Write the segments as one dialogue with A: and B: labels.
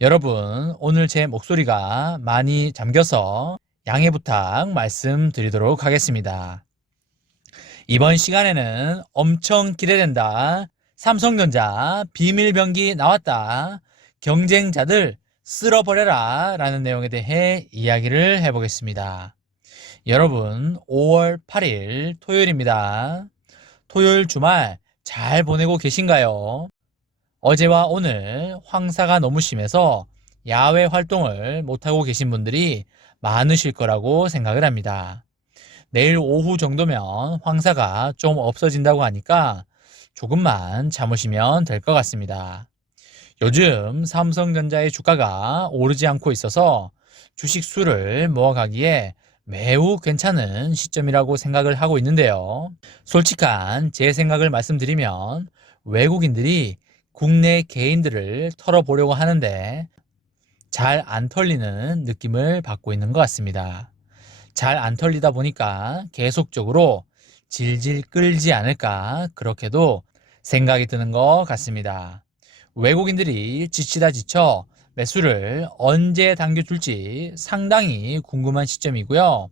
A: 여러분, 오늘 제 목소리가 많이 잠겨서 양해 부탁 말씀드리도록 하겠습니다. 이번 시간에는 엄청 기대된다. 삼성전자 비밀병기 나왔다. 경쟁자들 쓸어버려라. 라는 내용에 대해 이야기를 해보겠습니다. 여러분, 5월 8일 토요일입니다. 토요일 주말 잘 보내고 계신가요? 어제와 오늘 황사가 너무 심해서 야외 활동을 못하고 계신 분들이 많으실 거라고 생각을 합니다. 내일 오후 정도면 황사가 좀 없어진다고 하니까 조금만 참으시면 될 것 같습니다. 요즘 삼성전자의 주가가 오르지 않고 있어서 주식 수를 모아가기에 매우 괜찮은 시점이라고 생각을 하고 있는데요. 솔직한 제 생각을 말씀드리면 외국인들이 국내 개인들을 털어보려고 하는데 잘 안 털리는 느낌을 받고 있는 것 같습니다. 잘 안 털리다 보니까 계속적으로 질질 끌지 않을까 그렇게도 생각이 드는 것 같습니다. 외국인들이 지치다 지쳐 매수를 언제 당겨줄지 상당히 궁금한 시점이고요.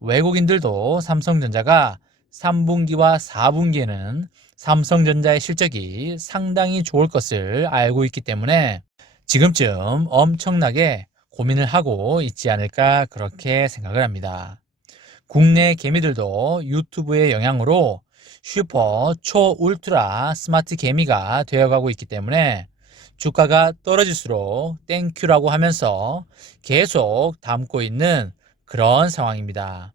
A: 외국인들도 삼성전자가 3분기와 4분기에는 삼성전자의 실적이 상당히 좋을 것을 알고 있기 때문에 지금쯤 엄청나게 고민을 하고 있지 않을까 그렇게 생각을 합니다. 국내 개미들도 유튜브의 영향으로 슈퍼 초 울트라 스마트 개미가 되어가고 있기 때문에 주가가 떨어질수록 땡큐라고 하면서 계속 담고 있는 그런 상황입니다.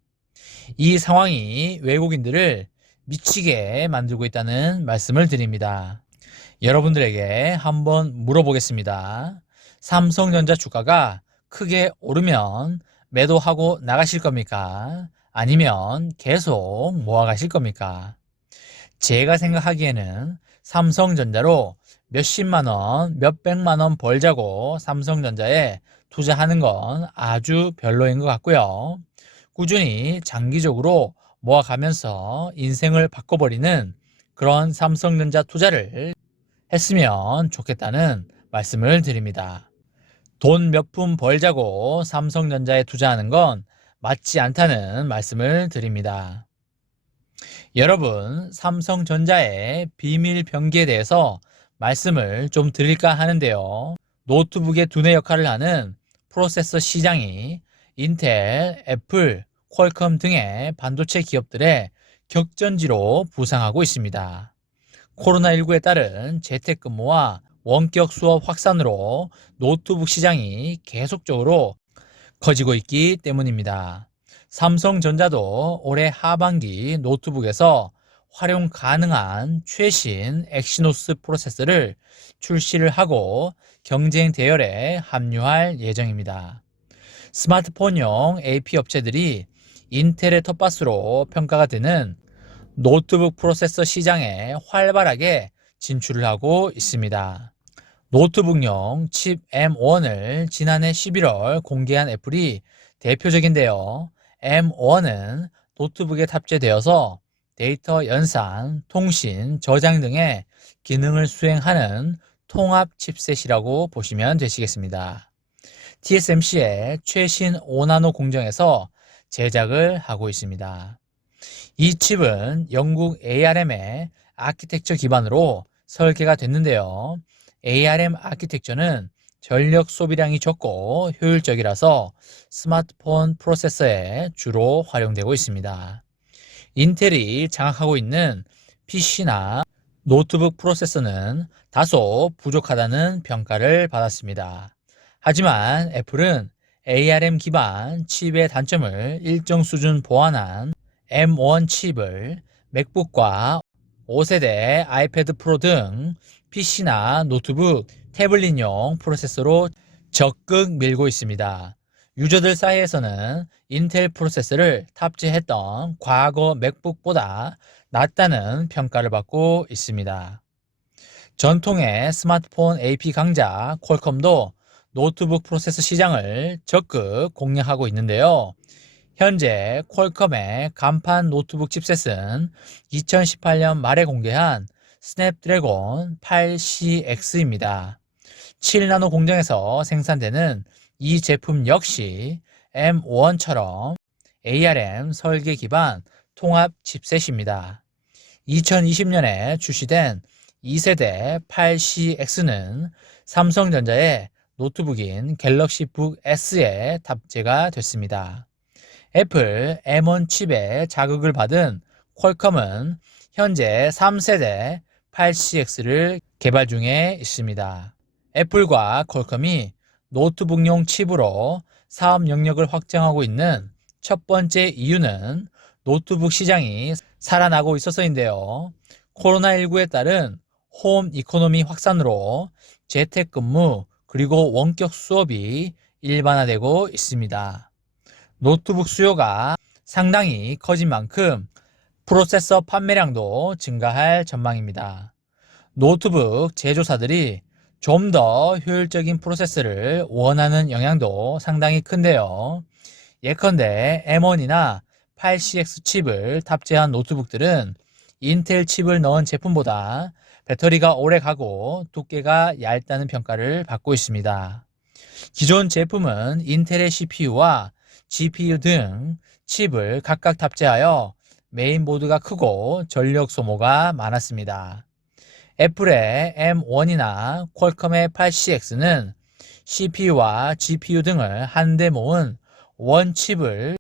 A: 이 상황이 외국인들을 미치게 만들고 있다는 말씀을 드립니다. 여러분들에게 한번 물어보겠습니다. 삼성전자 주가가 크게 오르면 매도하고 나가실 겁니까? 아니면 계속 모아가실 겁니까? 제가 생각하기에는 삼성전자로 몇십만 원, 몇백만 원 벌자고 삼성전자에 투자하는 건 아주 별로인 것 같고요. 꾸준히 장기적으로 모아가면서 인생을 바꿔버리는 그런 삼성전자 투자를 했으면 좋겠다는 말씀을 드립니다. 돈 몇 푼 벌자고 삼성전자에 투자하는 건 맞지 않다는 말씀을 드립니다. 여러분, 삼성전자의 비밀 병기에 대해서 말씀을 좀 드릴까 하는데요. 노트북의 두뇌 역할을 하는 프로세서 시장이 인텔, 애플, 퀄컴 등의 반도체 기업들의 격전지로 부상하고 있습니다. 코로나19에 따른 재택근무와 원격 수업 확산으로 노트북 시장이 계속적으로 커지고 있기 때문입니다. 삼성전자도 올해 하반기 노트북에서 활용 가능한 최신 엑시노스 프로세서를 출시를 하고 경쟁 대열에 합류할 예정입니다. 스마트폰용 AP 업체들이 인텔의 텃밭으로 평가가 되는 노트북 프로세서 시장에 활발하게 진출을 하고 있습니다. 노트북용 칩 M1을 지난해 11월 공개한 애플이 대표적인데요. M1은 노트북에 탑재되어서 데이터 연산, 통신, 저장 등의 기능을 수행하는 통합 칩셋이라고 보시면 되시겠습니다. TSMC의 최신 5나노 공정에서 제작을 하고 있습니다. 이 칩은 영국 ARM의 아키텍처 기반으로 설계가 됐는데요. ARM 아키텍처는 전력 소비량이 적고 효율적이라서 스마트폰 프로세서에 주로 활용되고 있습니다. 인텔이 장악하고 있는 PC나 노트북 프로세서는 다소 부족하다는 평가를 받았습니다. 하지만 애플은 ARM 기반 칩의 단점을 일정 수준 보완한 M1 칩을 맥북과 5세대 아이패드 프로 등 PC나 노트북, 태블릿용 프로세서로 적극 밀고 있습니다. 유저들 사이에서는 인텔 프로세서를 탑재했던 과거 맥북보다 낫다는 평가를 받고 있습니다. 전통의 스마트폰 AP 강자 퀄컴도 노트북 프로세서 시장을 적극 공략하고 있는데요. 현재 퀄컴의 간판 노트북 칩셋은 2018년 말에 공개한 스냅드래곤 8CX입니다. 7나노 공정에서 생산되는 이 제품 역시 M1처럼 ARM 설계 기반 통합 칩셋입니다. 2020년에 출시된 2세대 8CX는 삼성전자의 노트북인 갤럭시 북 S에 탑재가 됐습니다. 애플 M1 칩에 자극을 받은 퀄컴은 현재 3세대 8CX를 개발 중에 있습니다. 애플과 퀄컴이 노트북용 칩으로 사업 영역을 확장하고 있는 첫 번째 이유는 노트북 시장이 살아나고 있어서인데요. 코로나19에 따른 홈 이코노미 확산으로 재택근무 그리고 원격 수업이 일반화되고 있습니다. 노트북 수요가 상당히 커진 만큼 프로세서 판매량도 증가할 전망입니다. 노트북 제조사들이 좀 더 효율적인 프로세스를 원하는 영향도 상당히 큰데요. 예컨대 M1이나 8CX 칩을 탑재한 노트북들은 인텔 칩을 넣은 제품보다 배터리가 오래 가고 두께가 얇다는 평가를 받고 있습니다. 기존 제품은 인텔의 CPU와 GPU 등 칩을 각각 탑재하여 메인보드가 크고 전력 소모가 많았습니다. 애플의 M1이나 퀄컴의 8CX는 CPU와 GPU 등을 한데 모은 원 칩을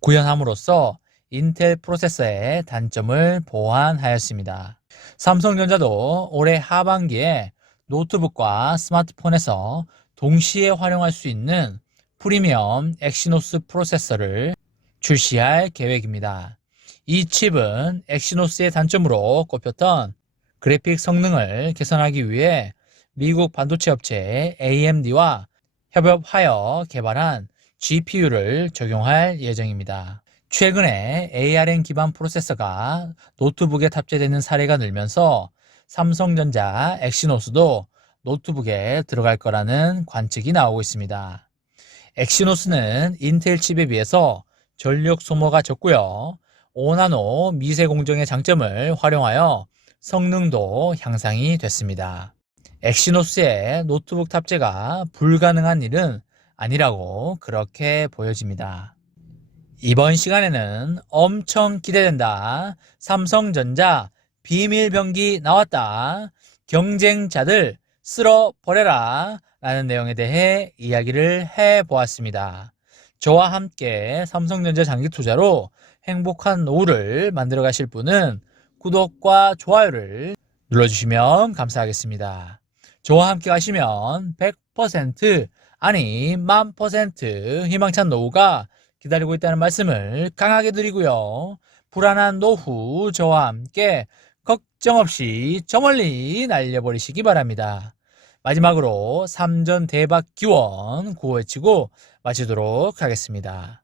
A: 구현함으로써 인텔 프로세서의 단점을 보완하였습니다. 삼성전자도 올해 하반기에 노트북과 스마트폰에서 동시에 활용할 수 있는 프리미엄 엑시노스 프로세서를 출시할 계획입니다. 이 칩은 엑시노스의 단점으로 꼽혔던 그래픽 성능을 개선하기 위해 미국 반도체 업체 AMD와 협업하여 개발한 GPU를 적용할 예정입니다. 최근에 ARM 기반 프로세서가 노트북에 탑재되는 사례가 늘면서 삼성전자 엑시노스도 노트북에 들어갈 거라는 관측이 나오고 있습니다. 엑시노스는 인텔 칩에 비해서 전력 소모가 적고요. 5나노 미세 공정의 장점을 활용하여 성능도 향상이 됐습니다. 엑시노스의 노트북 탑재가 불가능한 일은 아니라고 그렇게 보여집니다. 이번 시간에는 엄청 기대된다. 삼성전자 비밀병기 나왔다. 경쟁자들 쓸어버려라. 라는 내용에 대해 이야기를 해 보았습니다. 저와 함께 삼성전자 장기 투자로 행복한 노후를 만들어 가실 분은 구독과 좋아요를 눌러주시면 감사하겠습니다. 저와 함께 가시면 100% 아니 만 퍼센트 희망찬 노후가 기다리고 있다는 말씀을 강하게 드리고요. 불안한 노후 저와 함께 걱정 없이 저 멀리 날려버리시기 바랍니다. 마지막으로 3전 대박 기원 구호외치고 마치도록 하겠습니다.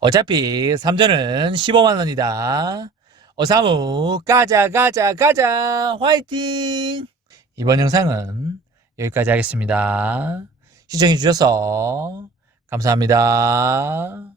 A: 어차피 3전은 15만원이다. 어사무 가자 가자 가자 화이팅! 이번 영상은 여기까지 하겠습니다. 시청해주셔서 감사합니다.